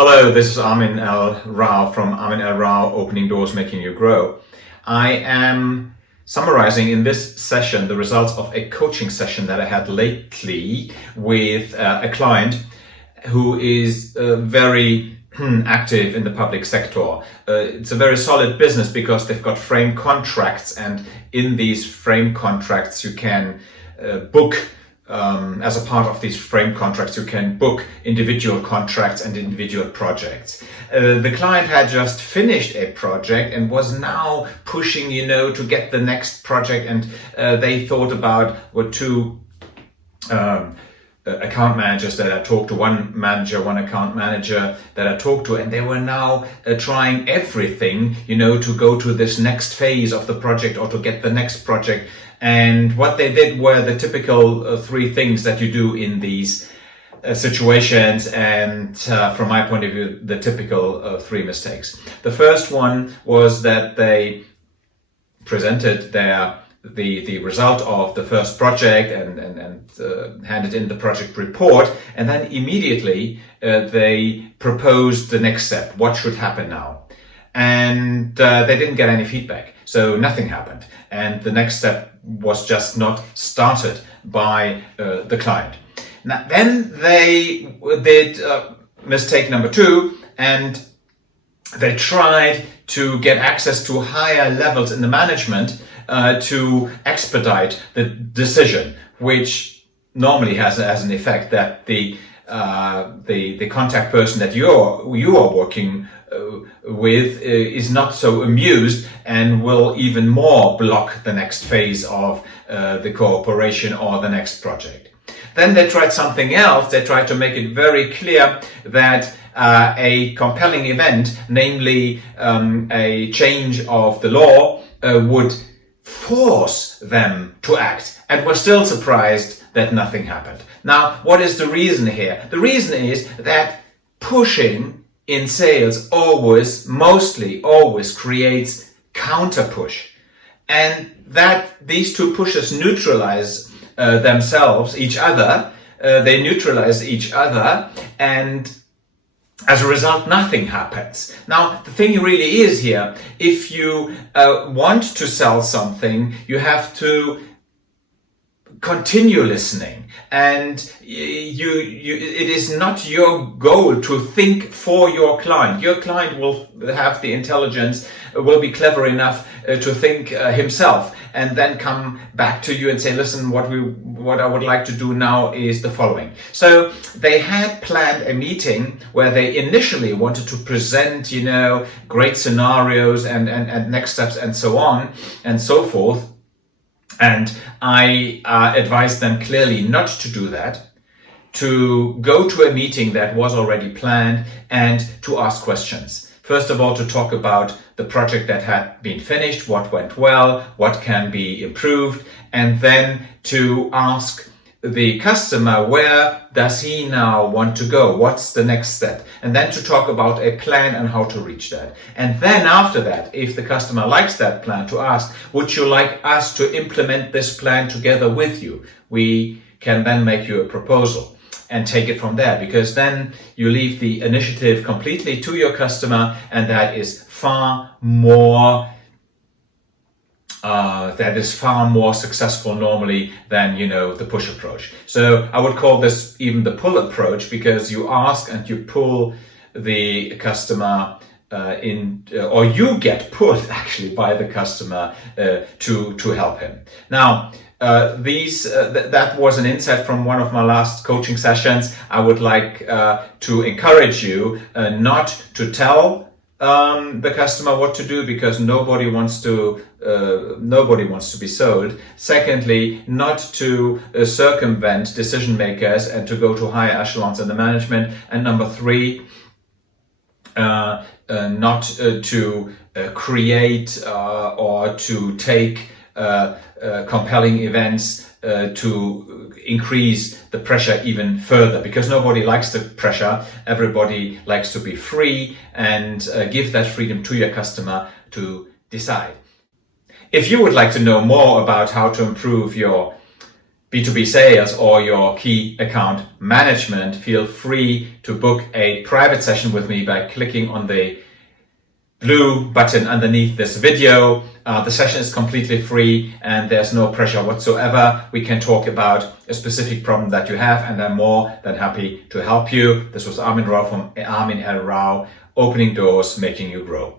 Hello, this is Armin L. Rao from Armin L. Rao, Opening Doors, Making You Grow. I am summarizing in this session the results of a coaching session that I had lately with a client who is very active in the public sector. It's a very solid business because they've got frame contracts, and in these frame contracts you can book as a part of these frame contracts, you can book individual contracts and individual projects. The client had just finished a project and was now pushing, to get the next project. And they thought about two account managers that I talked to, one manager, one account manager that I talked to, and they were now trying everything, to go to this next phase of the project or to get the next project. And what they did were the typical three things that you do in these situations, and from my point of view, the typical three mistakes. The first one was that they presented the result of the first project and handed in the project report, and then immediately they proposed the next step. What should happen now? And they didn't get any feedback, so nothing happened. And the next step was just not started by the client. Now, then they did mistake number two, and they tried to get access to higher levels in the management to expedite the decision, which normally has an effect that the contact person that you are working with is not so amused and will even more block the next phase of the cooperation or the next project. Then they tried something else. They tried to make it very clear that a compelling event, namely a change of the law, would force them to act, and were still surprised that nothing happened. Now, what is the reason here? The reason is that pushing in sales mostly always creates counter push, and that these two pushes neutralize each other. They neutralize each other, and as a result, nothing happens. Now, the thing really is here, if you want to sell something, you have to continue listening, and it is not your goal to think for your client. Your client will have the intelligence, will be clever enough to think himself, and then come back to you and say, listen, what I would like to do now is the following. So they had planned a meeting where they initially wanted to present, great scenarios and next steps and so on and so forth. And I advised them clearly not to do that, to go to a meeting that was already planned and to ask questions. First of all, to talk about the project that had been finished, what went well, what can be improved, and then to ask the customer, where does he now want to go? What's the next step? And then to talk about a plan and how to reach that. And then after that, if the customer likes that plan, to ask, would you like us to implement this plan together with you? We can then make you a proposal and take it from there, because then you leave the initiative completely to your customer, and that is far more successful normally than the push approach. So I would call this even the pull approach, because you ask and you pull the customer or you get pulled actually by the customer to help him. Now, that was an insight from one of my last coaching sessions. I would like to encourage you not to tell the customer what to do, because nobody wants to be sold. Secondly, not to circumvent decision makers and to go to higher echelons in the management. And number three, not to create or to take compelling events to increase the pressure even further, because nobody likes the pressure. Everybody likes to be free, and give that freedom to your customer to decide. If you would like to know more about how to improve your B2B sales or your key account management, feel free to book a private session with me by clicking on the blue button underneath this video. The session is completely free and there's no pressure whatsoever. We can talk about a specific problem that you have, and I'm more than happy to help you. This was Armin Rao from Armin L. Rao, opening doors, making you grow.